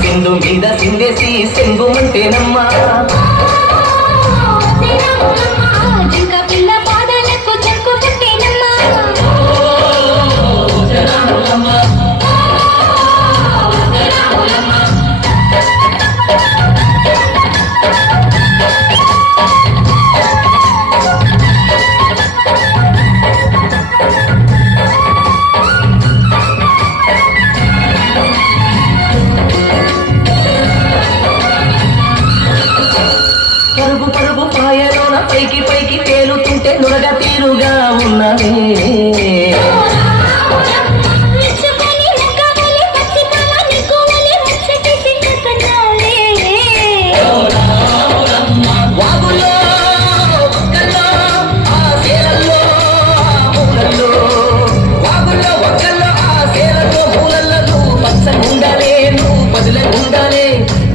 సింధు మీద సిందేసి సెంగుమంటేనమ్మా పరుగు పరుగు పాయలోన పైకి పైకి తేలుతుంటే నురగ తీరుగా ఉన్నదే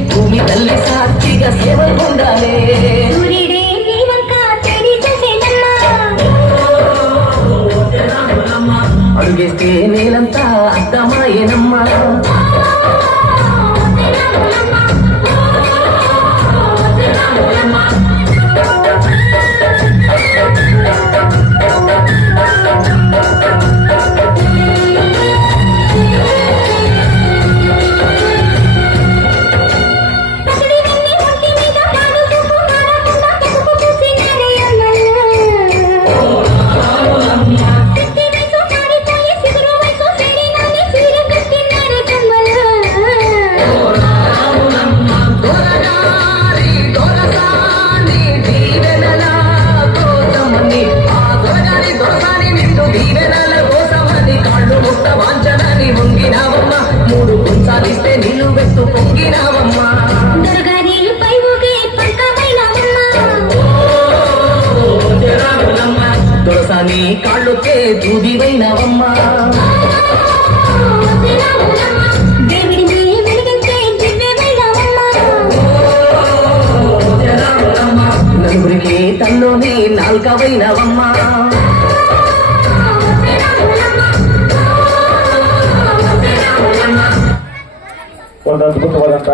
భూమి తల్లి సాక్షిగా సేవలు ఉండాలి. అడుగేస్తే నేలంతా అర్థమాయేనమ్మా మూడు గుంసాలిస్తే నిన్ను వెత్తు పొంగినావమ్మా దొరసాని కాళ్ళొచ్చే దూదివైనవమ్మా నలుగురికి తల్లోనే నాల్కవైనవమ్మా ಒಂದು ಅದ್ಭುತವಾದಂತಹ